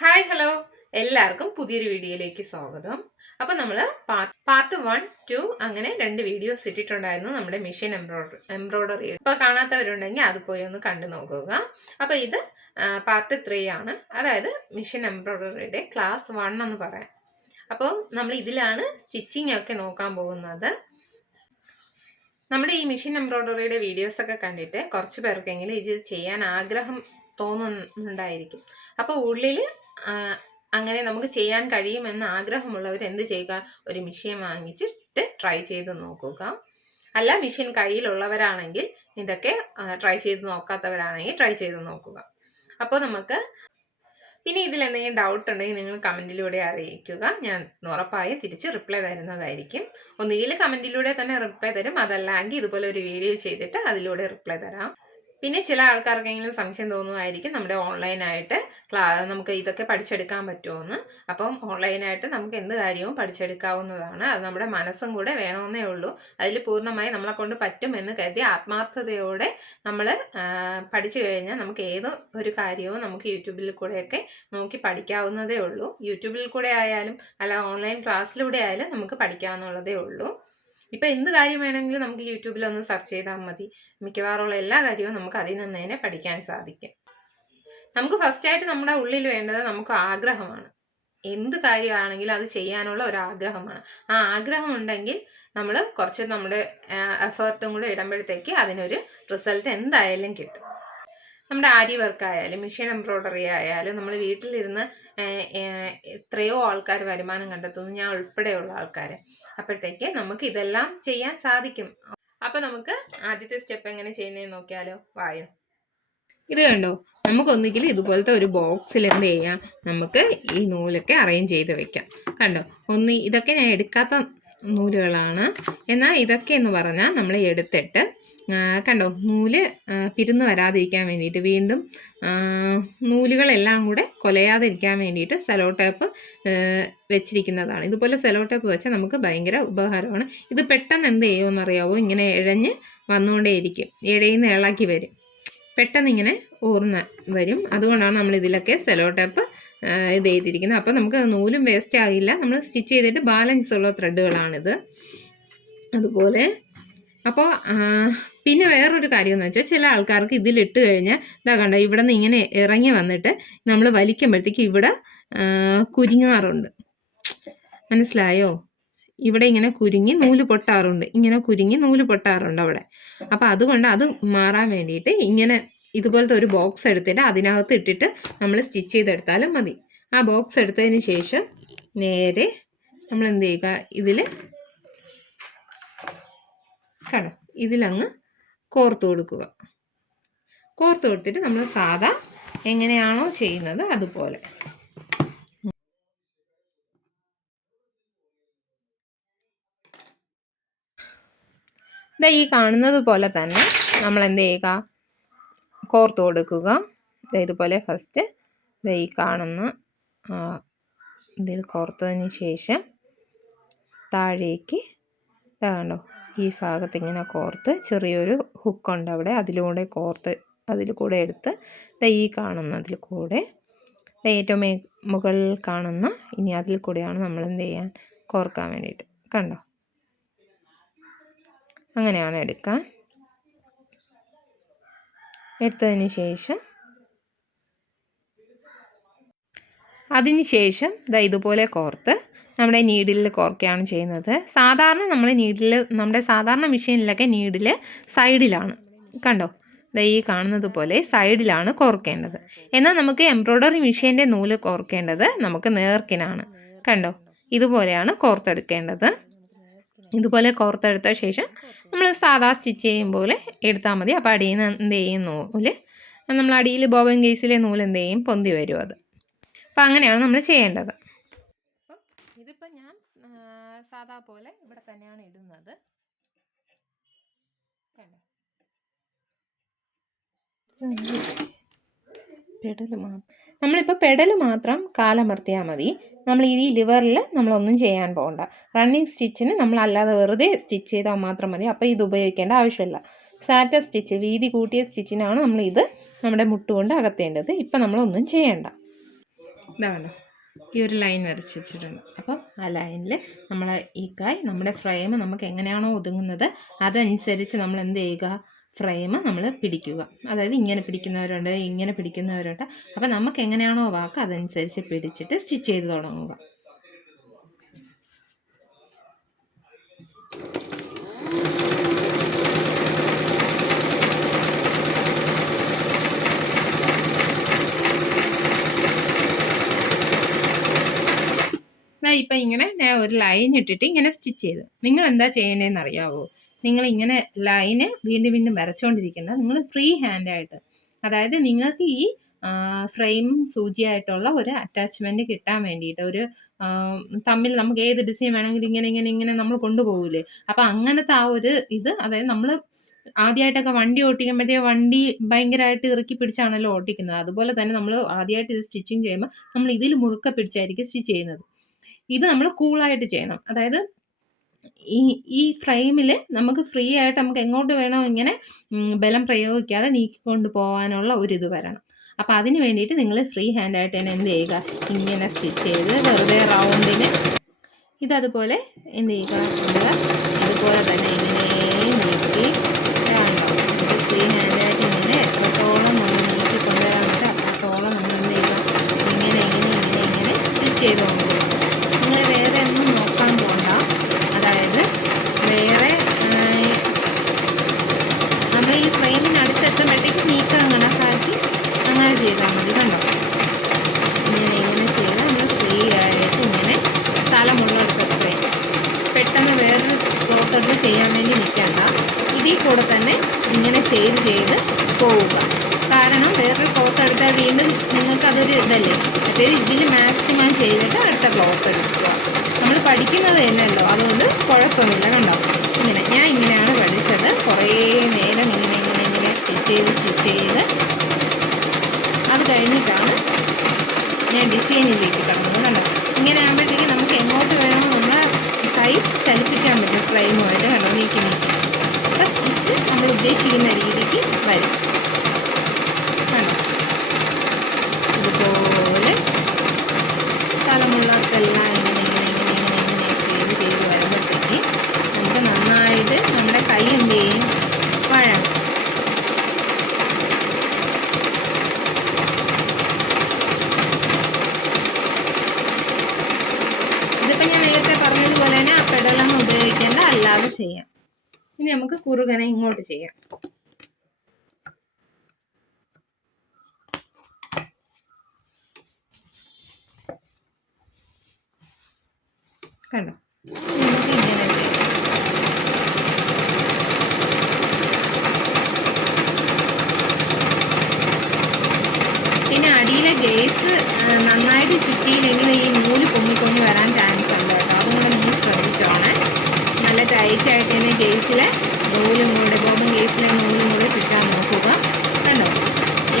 Hi hello എല്ലാവർക്കും പുതിയൊരു വീഡിയോയിലേക്ക് സ്വാഗതം. അപ്പോൾ നമ്മൾ പാർട്ട് വൺ ടു അങ്ങനെ രണ്ട് വീഡിയോസ് ഇട്ടിട്ടുണ്ടായിരുന്നു നമ്മുടെ മെഷീൻ എംബ്രോയ്ഡറി എംബ്രോയിഡറി ഇപ്പോൾ കാണാത്തവരുണ്ടെങ്കിൽ അത് പോയി ഒന്ന് കണ്ടു നോക്കുക. അപ്പോൾ ഇത് പാർട്ട് ത്രീ ആണ്. അതായത് മെഷീൻ എംബ്രോയ്ഡറിയുടെ ക്ലാസ് വൺ എന്ന് പറയാം. അപ്പോൾ നമ്മൾ ഇതിലാണ് സ്റ്റിച്ചിങ് ഒക്കെ നോക്കാൻ പോകുന്നത്. നമ്മുടെ ഈ മെഷീൻ എംബ്രോയ്ഡറിയുടെ വീഡിയോസ് ഒക്കെ കണ്ടിട്ട് കുറച്ച് പേർക്കെങ്കിലും ഇത് ചെയ്യാൻ ആഗ്രഹം തോന്നുന്നുണ്ടായിരിക്കും. അപ്പോൾ ഉള്ളിൽ അങ്ങനെ നമുക്ക് ചെയ്യാൻ കഴിയുമെന്ന് ആഗ്രഹമുള്ളവർ എന്ത് ചെയ്യുക? ഒരു മെഷീൻ വാങ്ങിച്ചിട്ട് ട്രൈ ചെയ്ത് നോക്കുക. അല്ല മെഷീൻ കയ്യിലുള്ളവരാണെങ്കിൽ ഇതൊക്കെ ട്രൈ ചെയ്ത് നോക്കാത്തവരാണെങ്കിൽ ട്രൈ ചെയ്ത് നോക്കുക. അപ്പോൾ നമുക്ക് ഇനി ഇതിൽ എന്തെങ്കിലും ഡൗട്ട് ഉണ്ടെങ്കിൽ നിങ്ങൾ കമന്റിലൂടെ അറിയിക്കുക. ഞാൻ ഉറപ്പായി തിരിച്ച് റിപ്ലൈ തരുന്നതായിരിക്കും. ഒന്നുകിൽ കമന്റിലൂടെ തന്നെ റിപ്ലൈ തരും. അതല്ലെങ്കിൽ ഇതുപോലെ ഒരു വീഡിയോ ചെയ്തിട്ട് അതിലൂടെ റിപ്ലൈ തരാം. പിന്നെ ചില ആൾക്കാർക്കെങ്കിലും സംശയം തോന്നുമായിരിക്കും നമ്മുടെ ഓൺലൈനായിട്ട് ക്ലാ നമുക്ക് ഇതൊക്കെ പഠിച്ചെടുക്കാൻ പറ്റുമെന്ന്. അപ്പം ഓൺലൈനായിട്ട് നമുക്ക് എന്ത് കാര്യവും പഠിച്ചെടുക്കാവുന്നതാണ്. അത് നമ്മുടെ മനസ്സും കൂടെ വേണമെന്നേ ഉള്ളൂ. അതിൽ പൂർണമായി നമ്മളെ കൊണ്ട് പറ്റുമെന്ന് കരുതി ആത്മാർത്ഥതയോടെ നമ്മൾ പഠിച്ചു കഴിഞ്ഞാൽ നമുക്ക് ഏത് ഒരു കാര്യവും നമുക്ക് യൂട്യൂബിൽ കൂടെയൊക്കെ നോക്കി പഠിക്കാവുന്നതേ ഉള്ളൂ. യൂട്യൂബിൽ കൂടെ ആയാലും അല്ല ഓൺലൈൻ ക്ലാസ്സിലൂടെ ആയാലും നമുക്ക് പഠിക്കാവുന്നതേ ഉള്ളൂ. ഇപ്പൊ എന്ത് കാര്യം വേണമെങ്കിലും നമുക്ക് യൂട്യൂബിൽ ഒന്ന് സെർച്ച് ചെയ്താൽ മതി. മിക്കവാറുള്ള എല്ലാ കാര്യവും നമുക്ക് അതിൽ നിന്ന് തന്നെ പഠിക്കാൻ സാധിക്കും. നമുക്ക് ഫസ്റ്റ് ആയിട്ട് നമ്മുടെ ഉള്ളിൽ വേണ്ടത് നമുക്ക് ആഗ്രഹമാണ്. എന്ത് കാര്യമാണെങ്കിലും അത് ചെയ്യാനുള്ള ഒരു ആഗ്രഹമാണ്. ആ ആഗ്രഹം ഉണ്ടെങ്കിൽ നമ്മൾ കുറച്ച് നമ്മുടെ എഫേർട്ടും കൂടെ ഇടുമ്പോഴത്തേക്ക് അതിനൊരു റിസൾട്ട് എന്തായാലും കിട്ടും. നമ്മുടെ ആരി വർക്ക് ആയാലും മെഷീൻ എംബ്രോയ്ഡറി ആയാലും നമ്മൾ വീട്ടിലിരുന്ന് എത്രയോ ആൾക്കാർ വരുമാനം കണ്ടെത്തുന്നു. ഞാൻ ഉൾപ്പെടെയുള്ള ആൾക്കാർ അപ്പോഴത്തേക്ക് നമുക്ക് ഇതെല്ലാം ചെയ്യാൻ സാധിക്കും. അപ്പോൾ നമുക്ക് ആദ്യത്തെ സ്റ്റെപ്പ് എങ്ങനെ ചെയ്യുന്നതെന്ന് നോക്കിയാലോ? വായോ. ഇത് കണ്ടോ? നമുക്കൊന്നുകിൽ ഇതുപോലത്തെ ഒരു ബോക്സിൽ എന്ത് ചെയ്യാം? നമുക്ക് ഈ നൂലൊക്കെ അറേഞ്ച് ചെയ്ത് വെക്കാം. കണ്ടോ? ഒന്ന് ഇതൊക്കെ ഞാൻ എടുക്കാത്ത നൂലുകളാണ്. എന്നാൽ ഇതൊക്കെ എന്ന് പറഞ്ഞാൽ നമ്മൾ എടുത്തിട്ട് കണ്ടോ നൂൽ പിരുന്ന് വരാതിരിക്കാൻ വേണ്ടിയിട്ട് വീണ്ടും നൂലുകളെല്ലാം കൂടെ കൊലയാതിരിക്കാൻ വേണ്ടിയിട്ട് സെലോ ടേപ്പ് വെച്ചിരിക്കുന്നതാണ്. ഇതുപോലെ സെലോ ടേപ്പ് വെച്ചാൽ നമുക്ക് ഭയങ്കര ഉപകാരമാണ്. ഇത് പെട്ടെന്ന് എന്ത് ചെയ്യുമെന്നറിയാവോ ഇങ്ങനെ ഇഴഞ്ഞ് വന്നുകൊണ്ടേയിരിക്കും. ഇഴയിന്ന് ഇളക്കി വരും. പെട്ടെന്ന് ഇങ്ങനെ ഊർന്ന് വരും. അതുകൊണ്ടാണ് നമ്മൾ ഇതിലൊക്കെ സെലോ ടേപ്പ് ഇത് ചെയ്തിരിക്കുന്നത്. അപ്പോൾ നമുക്ക് നൂലും വേസ്റ്റ് ആകില്ല. നമ്മൾ സ്റ്റിച്ച് ചെയ്തിട്ട് ബാലൻസ് ഉള്ള ത്രെഡുകളാണിത് അതുപോലെ അപ്പോൾ പിന്നെ വേറൊരു കാര്യം എന്ന് വെച്ചാൽ ചില ആൾക്കാർക്ക് ഇതിലിട്ട് കഴിഞ്ഞാൽ ഇതാ കണ്ട ഇവിടെ നിന്ന് ഇങ്ങനെ ഇറങ്ങി വന്നിട്ട് നമ്മൾ വലിക്കുമ്പോഴത്തേക്ക് ഇവിടെ കുരുങ്ങാറുണ്ട്. മനസ്സിലായോ? ഇവിടെ ഇങ്ങനെ കുരുങ്ങി നൂൽ പൊട്ടാറുണ്ട്. ഇങ്ങനെ കുരുങ്ങി നൂൽ പൊട്ടാറുണ്ട് അവിടെ. അപ്പോൾ അതുകൊണ്ട് അത് മാറാൻ വേണ്ടിയിട്ട് ഇങ്ങനെ ഇതുപോലത്തെ ഒരു ബോക്സ് എടുത്തിട്ട് അതിനകത്ത് ഇട്ടിട്ട് നമ്മൾ സ്റ്റിച്ച് ചെയ്തെടുത്താലും മതി. ആ ബോക്സ് എടുത്തതിന് ശേഷം നേരെ നമ്മൾ എന്ത് ചെയ്യുക ഇതിൽ കാണും ഇതിലങ്ങ് കോർത്ത് കൊടുക്കുക. കോർത്ത് കൊടുത്തിട്ട് നമ്മൾ സാധാ എങ്ങനെയാണോ ചെയ്യുന്നത് അതുപോലെ. ഇതാ ഈ കാണുന്നത് പോലെ തന്നെ നമ്മൾ എന്ത് ചെയ്യുക? കോർത്ത് കൊടുക്കുക. ഇതുപോലെ ഫസ്റ്റ് ഈ കാണുന്ന ഇതിൽ കോർത്തതിന് ശേഷം താഴേക്ക് ഇതാകണ്ടോ ഈ ഭാഗത്ത് ഇങ്ങനെ കോർത്ത് ചെറിയൊരു ഹുക്കുണ്ട് അവിടെ. അതിലൂടെ കോർത്ത് അതിൽ കൂടെ എടുത്ത് ഈ കാണുന്നതിൽ കൂടെ ഏറ്റവും മുകളിൽ കാണുന്ന ഇനി അതിൽ കൂടെയാണ് നമ്മൾ എന്ത് ചെയ്യാൻ? കോർക്കാൻ വേണ്ടിയിട്ട്. കണ്ടോ? അങ്ങനെയാണ് എടുക്കാൻ. എടുത്തതിന് ശേഷം അതിന് ശേഷം ഇതാ ഇതുപോലെ കോർത്ത് നമ്മുടെ നീഡിലിൽ കോർക്കുകയാണ് ചെയ്യുന്നത്. സാധാരണ നമ്മൾ നീഡിൽ നമ്മുടെ സാധാരണ മെഷീനിലൊക്കെ നീഡിൽ സൈഡിലാണ്. കണ്ടോ? ഈ കാണുന്നത് പോലെ സൈഡിലാണ് കോർക്കേണ്ടത്. എന്നാൽ നമുക്ക് എംബ്രോയ്ഡറി മെഷീന്റെ നൂൽ കോർക്കേണ്ടത് നമുക്ക് നേർക്കിനാണ്. കണ്ടോ? ഇതുപോലെയാണ് കോർത്തെടുക്കേണ്ടത്. ഇതുപോലെ കോർത്തെടുത്ത ശേഷം നമ്മൾ സാധാ സ്റ്റിച്ച് ചെയ്യും പോലെ എടുത്താൽ മതി. അപ്പോൾ അടിയിൽ നിന്ന് എന്ത് ചെയ്യും? നൂൽ നമ്മൾ അടിയിൽ ബോബൻ കേസിലെ നൂൽ എന്ത് ചെയ്യും? പൊന്തി വരും അത്. അപ്പോൾ അങ്ങനെയാണ് നമ്മൾ ചെയ്യേണ്ടത്. ഇതിപ്പോൾ ഞാൻ സാധാ പോലെ ഇവിടെ തന്നെയാണ് ഇടുന്നത്. പെടൽ മാത്രം നമ്മളിപ്പോൾ പെടൽ മാത്രം കാലമർത്തിയാൽ മതി. നമ്മൾ ഈ ലിവറിൽ നമ്മളൊന്നും ചെയ്യാൻ പോകണ്ട റണ്ണിങ് സ്റ്റിച്ചിന് നമ്മൾ അല്ലാതെ വെറുതെ സ്റ്റിച്ച് ചെയ്താൽ മാത്രം മതി. അപ്പോൾ ഇത് ഉപയോഗിക്കേണ്ട ആവശ്യമില്ല സാറ്റ സ്റ്റിച്ച് വീതി കൂട്ടിയ സ്റ്റിച്ചിനാണ് നമ്മൾ ഇത് നമ്മുടെ മുട്ടുകൊണ്ട് അകത്തേണ്ടത്. ഇപ്പം നമ്മളൊന്നും ചെയ്യേണ്ട. ഇതാണ് ഈ ഒരു ലൈൻ വരച്ച് വെച്ചിട്ടുണ്ട്. അപ്പം ആ ലൈനിൽ നമ്മൾ ഈ കായ് നമ്മുടെ ഫ്രെയിം നമുക്ക് എങ്ങനെയാണോ ഒതുങ്ങുന്നത് അതനുസരിച്ച് നമ്മൾ എന്ത് ചെയ്യുക? ഫ്രെയിം നമ്മൾ പിടിക്കുക. അതായത് ഇങ്ങനെ പിടിക്കുന്നവരുണ്ട് ഇങ്ങനെ പിടിക്കുന്നവരുണ്ട്. അപ്പം നമുക്ക് എങ്ങനെയാണോ വാക്ക് അതനുസരിച്ച് പിടിച്ചിട്ട് സ്റ്റിച്ച് ചെയ്ത് തുടങ്ങുക. ദാ ഇപ്പം ഇങ്ങനെ ഞാൻ ഒരു ലൈൻ ഇട്ടിട്ട് ഇങ്ങനെ സ്റ്റിച്ച് ചെയ്തു. നിങ്ങൾ എന്താ ചെയ്യേണ്ടതെന്ന് അറിയാവോ നിങ്ങൾ ഇങ്ങനെ ലൈന് വീണ്ടും വീണ്ടും വരച്ചുകൊണ്ടിരിക്കുന്നത് നിങ്ങൾ ഫ്രീ ഹാൻഡ് ആയിട്ട്. അതായത് നിങ്ങൾക്ക് ഈ ഫ്രെയിം സൂചിയായിട്ടുള്ള ഒരു അറ്റാച്ച്മെന്റ് കിട്ടാൻ വേണ്ടിയിട്ട് ഒരു തമ്മിൽ നമുക്ക് ഏത് ഡിസൈൻ വേണമെങ്കിലും ഇങ്ങനെ ഇങ്ങനെ ഇങ്ങനെ നമ്മൾ കൊണ്ടുപോകില്ലേ അപ്പോൾ അങ്ങനത്തെ ആ ഒരു ഇത് അതായത് നമ്മൾ ആദ്യമായിട്ടൊക്കെ വണ്ടി ഓട്ടിക്കുമ്പോഴത്തേ വണ്ടി ഭയങ്കരമായിട്ട് ഇറുക്കി പിടിച്ചാണല്ലോ ഓട്ടിക്കുന്നത്. അതുപോലെ തന്നെ നമ്മൾ ആദ്യമായിട്ട് ഇത് സ്റ്റിച്ചിങ് ചെയ്യുമ്പോൾ നമ്മൾ ഇതിൽ മുറുക്ക പിടിച്ചായിരിക്കും സ്റ്റിച്ച് ചെയ്യുന്നത്. ഇത് നമ്മൾ കൂളായിട്ട് ചെയ്യണം. അതായത് ഈ ഈ ഫ്രെയിമിൽ നമുക്ക് ഫ്രീ ആയിട്ട് നമുക്ക് എങ്ങോട്ട് വേണോ ഇങ്ങനെ ബലം പ്രയോഗിക്കാതെ നീക്കിക്കൊണ്ട് പോകാനുള്ള ഒരിത് വരണം. അപ്പോൾ അതിന് വേണ്ടിയിട്ട് നിങ്ങൾ ഫ്രീ ഹാൻഡായിട്ട് തന്നെ എന്ത് ചെയ്യുക? ഇങ്ങനെ സ്റ്റിച്ച് ചെയ്ത് വെറുതെ റൗണ്ടിന് ഇതതുപോലെ എന്ത് ചെയ്യുക? അതുപോലെ തന്നെ ഇങ്ങനെ നീക്കി ഇത് ഫ്രീ ഹാൻഡായിട്ട് ഇങ്ങനെ എത്രത്തോളം നമ്മൾ നീക്കി കൊണ്ടുവരാൻ പറ്റും അത്രത്തോളം നമ്മൾ എന്ത് ചെയ്യുക? ഇങ്ങനെ ഇങ്ങനെ ഇങ്ങനെ ഇങ്ങനെ സ്റ്റിച്ച് ചെയ്ത് കൊണ്ടുപോകും നിങ്ങൾ വേറെ ഒന്നും നോക്കാൻ പോണ്ട അതായത് വേറെ നമ്മൾ ഈ ഫ്രെയിമിനടുത്ത് എത്തുമ്പോഴത്തേക്ക് നീക്കം കണക്കാക്കി അങ്ങനെ ചെയ്താൽ മതി കണ്ടോ ഇങ്ങനെ ഇങ്ങനെ ചെയ്ത് നമ്മൾ ഫ്രീ ആയിട്ട് ഇങ്ങനെ സ്ഥലമുള്ളിടത്ത് ഫ്രെയിം പെട്ടെന്ന് വേറൊരു ക്ലോത്ത് ചെയ്യാൻ വേണ്ടി നിൽക്കണ്ട ഇതിൽ കൂടെ തന്നെ ഇങ്ങനെ ചെയ്ത് ചെയ്ത് പോവുക കാരണം വേറൊരു ക്ലോത്ത് എടുത്താൽ വീണ്ടും നിങ്ങൾക്ക് അതൊരു ഇതല്ലേ മറ്റേത് ഇതിൽ മാക്സിമം ചെയ്തിട്ട് അടുത്ത ക്ലോസ് എടുക്കുക. നമ്മൾ പഠിക്കുന്നത് തന്നെയല്ലോ. അതുകൊണ്ട് കുഴപ്പമില്ല കണ്ടോ? ഇങ്ങനെ. ഞാൻ ഇങ്ങനെയാണ് പഠിച്ചത്. കുറേ നേരം ഇങ്ങനെ ഇങ്ങനെ ഇങ്ങനെ സ്റ്റിച്ച് ചെയ്ത് സ്റ്റിച്ച് ചെയ്ത്. അത് കഴിഞ്ഞിട്ടാണ് ഞാൻ ഡിസൈനിലേക്ക് കടന്നത് കണ്ടോ? ഇങ്ങനെ ആകുമ്പോഴത്തേക്ക് നമുക്ക് എങ്ങോട്ട് വേണമെന്ന് നമ്മൾ കൈ ചലിപ്പിക്കാൻ പറ്റും ഫ്രെയിമുമായിട്ട് കണ്ടോ? നീക്കി നീക്കി അപ്പം സ്റ്റിച്ച് നമ്മൾ ഉദ്ദേശിക്കുന്ന രീതിക്ക് വരും. കണ്ടോ? ഇതുപോലെ ഇങ്ങനെ ചെയ്ത് ചെയ്ത് വരുമ്പോഴത്തേക്ക് നമുക്ക് നന്നായിട്ട് നമ്മുടെ കൈ എന്ത് ചെയ്യും വഴങ്ങും ഇതിപ്പോൾ ഞാൻ നേരത്തെ പറഞ്ഞതുപോലെ തന്നെ ആ പെടലൊന്നും ഉപയോഗിക്കേണ്ട അല്ലാതെ ചെയ്യാം. ഇനി നമുക്ക് കുറുകനെ ഇങ്ങോട്ട് ചെയ്യാം. കണ്ടോ? പിന്നെ അടിയിലെ ഗേസ് നന്നായിട്ട് ചുറ്റിയില്ലെങ്കിൽ ഈ നൂൽ പൊങ്ങി പൊങ്ങി വരാൻ ചാൻസ് ഉണ്ട് കേട്ടോ. അതുകൊണ്ട് നീ ശ്രദ്ധിച്ചോണേ. നല്ല ടൈറ്റ് ആയിട്ട് തന്നെ ഗേസിലെ നൂലും കൂടെ ബോബൻ ഗേസിലെ നൂലും കൂടെ ചുറ്റാൻ നോക്കുക. കണ്ടോ?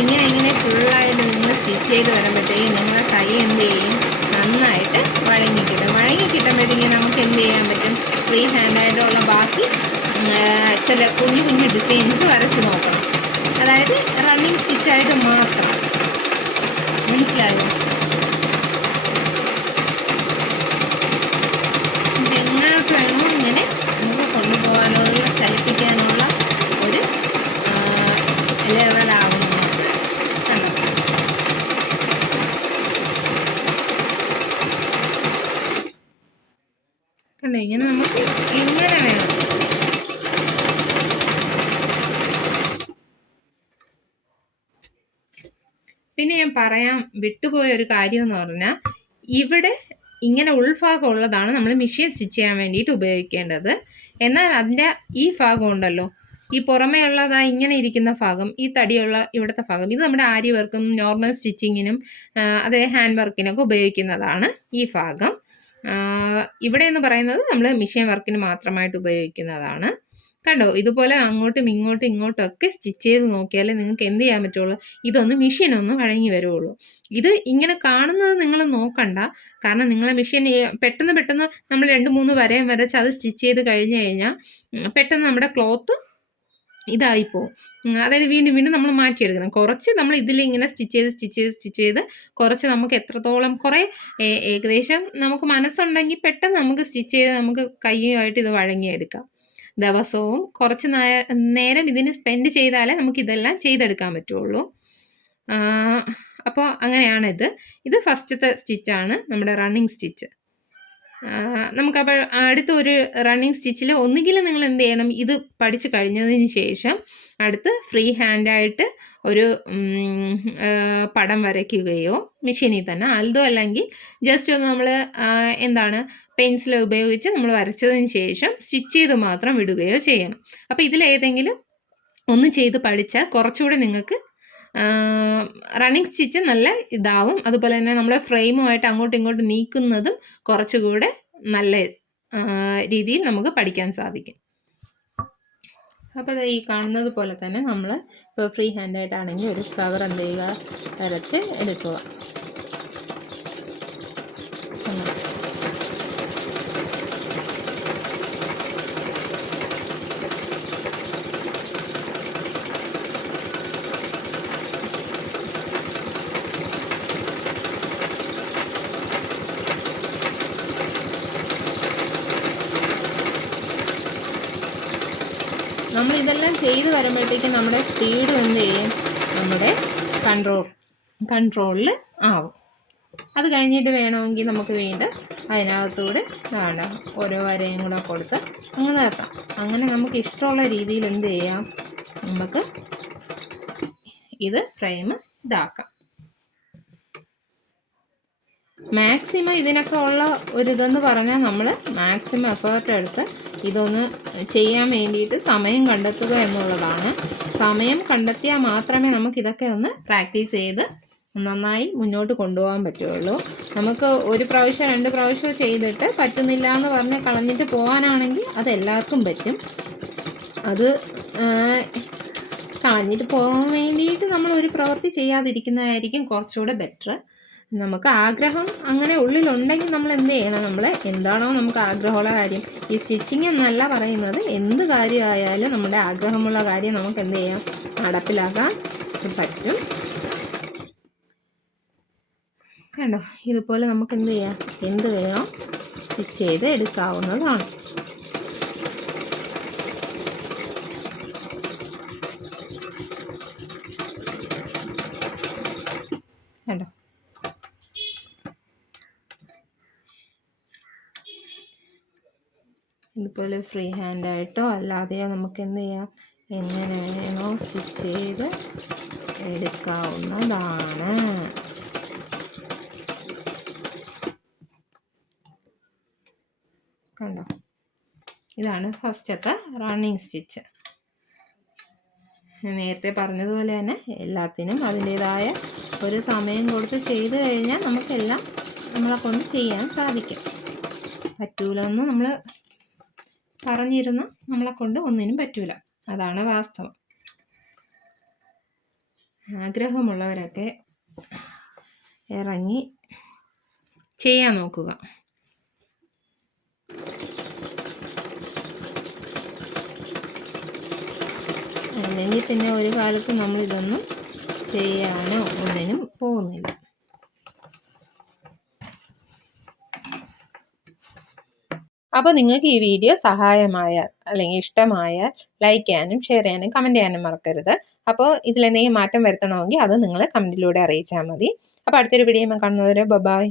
ഇങ്ങനെ ഇങ്ങനെ ഫുള്ളായിട്ട് നിങ്ങൾ സ്റ്റിച്ച് ചെയ്ത് വരുമ്പോഴത്തേക്കും നിങ്ങളുടെ കൈ എന്ത് ചെയ്യും? നന്നായിട്ട് വഴങ്ങി കിട്ടും വഴങ്ങി കിട്ടുമ്പോഴത്തേക്കും നമുക്ക് എന്ത് ചെയ്യാൻ പറ്റും? ഫ്രീ ഹാൻഡായിട്ടുള്ള ബാക്കി ചില കുഞ്ഞു കുഞ്ഞു ഡിസൈൻസ് വരച്ച് നോക്കണം. അതായത് റണ്ണിങ് സ്റ്റിച്ചായിട്ട് മാത്രം. മനസ്സിലായോ ഇതെങ്ങോട്ട് വേണോ ഇങ്ങനെ നമുക്ക് കൊണ്ടുപോകാനുള്ള ചലിപ്പിക്കാനുള്ള ഒരു ലെവലാവുന്നു കണ്ടോ കണ്ടോ ഇങ്ങനെ നമുക്ക് ഇങ്ങനെ വേണം പിന്നെ ഞാൻ പറയാൻ വിട്ടുപോയ ഒരു കാര്യം എന്ന് പറഞ്ഞാൽ ഇവിടെ ഇങ്ങനെ ഉൾഭാഗം ഉള്ളതാണ് നമ്മൾ മെഷീൻ സ്റ്റിച്ച് ചെയ്യാൻ വേണ്ടിയിട്ട് ഉപയോഗിക്കേണ്ടത്. എന്നാൽ അതിന്റെ ഈ ഭാഗം ഉണ്ടല്ലോ. ഈ പുറമേ ഉള്ളതാ ഇങ്ങനെ ഇരിക്കുന്ന ഭാഗം ഈ തടിയുള്ള ഇവിടുത്തെ ഭാഗം. ഇത് നമ്മുടെ ആരി വർക്കും നോർമൽ സ്റ്റിച്ചിങ്ങിനും അതേ ഹാൻഡ് വർക്കിനൊക്കെ ഉപയോഗിക്കുന്നതാണ് ഈ ഭാഗം. ഇവിടെ എന്ന് പറയുന്നത് നമ്മൾ മെഷീൻ വർക്കിന് മാത്രമായിട്ട് ഉപയോഗിക്കുന്നതാണ്. കണ്ടോ? ഇതുപോലെ അങ്ങോട്ടും ഇങ്ങോട്ടും ഇങ്ങോട്ടും ഒക്കെ സ്റ്റിച്ച് ചെയ്ത് നോക്കിയാലേ നിങ്ങൾക്ക് എന്ത് ചെയ്യാൻ പറ്റുള്ളൂ? ഇതൊന്ന് മെഷീനൊന്നും വഴങ്ങി വരുള്ളൂ ഇത് ഇങ്ങനെ കാണുന്നത് നിങ്ങൾ നോക്കണ്ട. കാരണം നിങ്ങളെ മെഷീൻ പെട്ടെന്ന് പെട്ടെന്ന് നമ്മൾ രണ്ട് മൂന്ന് വരയും വരച്ച് അത് സ്റ്റിച്ച് ചെയ്ത് കഴിഞ്ഞു കഴിഞ്ഞാൽ പെട്ടെന്ന് നമ്മുടെ ക്ലോത്ത് ഇതായിപ്പോവും അതായത് വീണ്ടും വീണ്ടും നമ്മൾ മാറ്റിയെടുക്കണം. കുറച്ച് നമ്മൾ ഇതിലിങ്ങനെ സ്റ്റിച്ച് ചെയ്ത് സ്റ്റിച്ച് ചെയ്ത് സ്റ്റിച്ച് ചെയ്ത് കുറച്ച് നമുക്ക് എത്രത്തോളം കുറേ ഏകദേശം നമുക്ക് മനസ്സുണ്ടെങ്കിൽ പെട്ടെന്ന് നമുക്ക് സ്റ്റിച്ച് ചെയ്ത് നമുക്ക് കൈയുമായിട്ട് ഇത് വഴങ്ങിയെടുക്കാം. ദിവസവും കുറച്ച് നേരം ഇതിന് സ്പെൻഡ് ചെയ്താലേ നമുക്ക് ഇതെല്ലാം ചെയ്തെടുക്കാൻ പറ്റുള്ളൂ. അപ്പോൾ അങ്ങനെയാണിത്. ഇത് ഫസ്റ്റത്തെ സ്റ്റിച്ചാണ് നമ്മുടെ റണ്ണിങ് സ്റ്റിച്ച് നമുക്കപ്പോൾ അടുത്ത ഒരു റണ്ണിങ് സ്റ്റിച്ചിൽ ഒന്നുകിൽ നിങ്ങൾ എന്ത് ചെയ്യണം ഇത് പഠിച്ചു കഴിഞ്ഞതിന് ശേഷം അടുത്ത് ഫ്രീ ഹാൻഡായിട്ട് ഒരു പടം വരയ്ക്കുകയോ മെഷീനിൽ തന്നെ അൽദോ അല്ലെങ്കിൽ ജസ്റ്റ് ഒന്ന് നമ്മൾ എന്താണ് പെൻസിൽ ഉപയോഗിച്ച് നമ്മൾ വരച്ചതിന് ശേഷം സ്റ്റിച്ച് ചെയ്ത് മാത്രം വിടുകയോ ചെയ്യണം. അപ്പോൾ ഇതിലേതെങ്കിലും ഒന്ന് ചെയ്ത് പഠിച്ചാൽ കുറച്ചുകൂടെ നിങ്ങൾക്ക് റണ്ണിങ് സ്റ്റിച്ച് നല്ല ഇതാവും. അതുപോലെ തന്നെ നമ്മൾ ഫ്രെയിമുമായിട്ട് അങ്ങോട്ടും ഇങ്ങോട്ടും നീക്കുന്നതും കുറച്ചുകൂടെ നല്ല രീതിയിൽ നമുക്ക് പഠിക്കാൻ സാധിക്കും. അപ്പോൾ ഈ കാണുന്നത് പോലെ തന്നെ നമ്മൾ ഇപ്പോൾ ഫ്രീ ഹാൻഡായിട്ടാണെങ്കിൽ ഒരു ഫ്ലവർ എന്ത് ചെയ്യുക? വരച്ച് എടുക്കുക. നമ്മൾ ഇതെല്ലാം ചെയ്ത് വരുമ്പോഴത്തേക്കും നമ്മുടെ സ്പീഡ് എന്ത് ചെയ്യും? നമ്മുടെ കൺട്രോൾ കൺട്രോളിൽ ആവും. അത് കഴിഞ്ഞിട്ട് വേണമെങ്കിൽ നമുക്ക് വീണ്ടും അതിനകത്തൂടെ വേണം ഓരോ വരയും കൂടെ കൊടുത്ത് അങ്ങനെ നിർത്താം. അങ്ങനെ നമുക്ക് ഇഷ്ടമുള്ള രീതിയിൽ എന്ത് ചെയ്യാം? നമുക്ക് ഇത് ഫ്രെയിം ഇതാക്കാം. മാക്സിമം ഇതിനൊക്കെ ഉള്ള ഒരു ഇതെന്ന് പറഞ്ഞാൽ നമ്മൾ മാക്സിമം എഫേർട്ട് എടുത്ത് ഇതൊന്ന് ചെയ്യാൻ വേണ്ടിയിട്ട് സമയം കണ്ടെത്തുക എന്നുള്ളതാണ്. സമയം കണ്ടെത്തിയാൽ മാത്രമേ നമുക്ക് ഇതൊക്കെ ഒന്ന് പ്രാക്ടീസ് ചെയ്ത് നന്നായി മുന്നോട്ട് കൊണ്ടുപോകാൻ പറ്റുള്ളൂ. നമുക്ക് ഒരു പ്രാവശ്യം രണ്ട് പ്രാവശ്യം ചെയ്തിട്ട് പറ്റുന്നില്ല എന്ന് പറഞ്ഞ് കളഞ്ഞിട്ട് പോകാനാണെങ്കിൽ അത് എല്ലാവർക്കും പറ്റും. അത് കളഞ്ഞിട്ട് പോകാൻ വേണ്ടിയിട്ട് നമ്മൾ ഒരു പ്രവൃത്തി ചെയ്യാതിരിക്കുന്നതായിരിക്കും കുറച്ചുകൂടെ ബെറ്റർ നമുക്ക് ആഗ്രഹം അങ്ങനെ ഉള്ളിലുണ്ടെങ്കിൽ നമ്മൾ എന്ത് ചെയ്യണം? നമ്മൾ എന്താണോ നമുക്ക് ആഗ്രഹമുള്ള കാര്യം. ഈ സ്റ്റിച്ചിങ് എന്നല്ല പറയുന്നത്. എന്ത് കാര്യമായാലും നമ്മുടെ ആഗ്രഹമുള്ള കാര്യം നമുക്ക് എന്ത് ചെയ്യാം? നടപ്പിലാക്കാൻ പറ്റും. കണ്ടോ? ഇതുപോലെ നമുക്ക് എന്ത് ചെയ്യാം? എന്ത് വേണോ സ്റ്റിച്ച് ചെയ്ത് എടുക്കാവുന്നതാണ്. കണ്ടോ? ഇതുപോലെ ഫ്രീ ഹാൻഡായിട്ടോ അല്ലാതെയോ നമുക്ക് എന്ത് ചെയ്യാം? എങ്ങനെ വേണോ സ്റ്റിച്ച് ചെയ്ത് എടുക്കാവുന്നതാണ്. കണ്ടോ? ഇതാണ് ഫസ്റ്റത്തെ റണ്ണിങ് സ്റ്റിച്ച് നേരത്തെ പറഞ്ഞതുപോലെ തന്നെ എല്ലാത്തിനും അതിന്റേതായ ഒരു സമയം കൊടുത്ത് ചെയ്ത് കഴിഞ്ഞാൽ നമുക്കെല്ലാം നമ്മളെ കൊണ്ട് ചെയ്യാൻ സാധിക്കും. പറ്റൂലൊന്നും നമ്മൾ പറഞ്ഞിരുന്ന. നമ്മളെ കൊണ്ട് ഒന്നിനും പറ്റൂല. അതാണ് വാസ്തവം. ആഗ്രഹമുള്ളവരൊക്കെ ഇറങ്ങി ചെയ്യാൻ നോക്കുക. അല്ലെങ്കിൽ പിന്നെ ഒരു കാലത്ത് നമ്മൾ ഇതൊന്നും ചെയ്യാനോ ഒന്നിനും പോകുന്നില്ല. അപ്പോൾ നിങ്ങൾക്ക് ഈ വീഡിയോ സഹായമായാൽ അല്ലെങ്കിൽ ഇഷ്ടമായാൽ ലൈക്ക് ചെയ്യാനും ഷെയർ ചെയ്യാനും കമന്റ് ചെയ്യാനും മറക്കരുത്. അപ്പോൾ ഇതിലെന്തെങ്കിലും മാറ്റം വരുത്തണമെങ്കിൽ അത് നിങ്ങൾ കമന്റിലൂടെ അറിയിച്ചാൽ മതി. അപ്പോൾ അടുത്തൊരു വീഡിയോ കാണുന്നവരെ ബൈ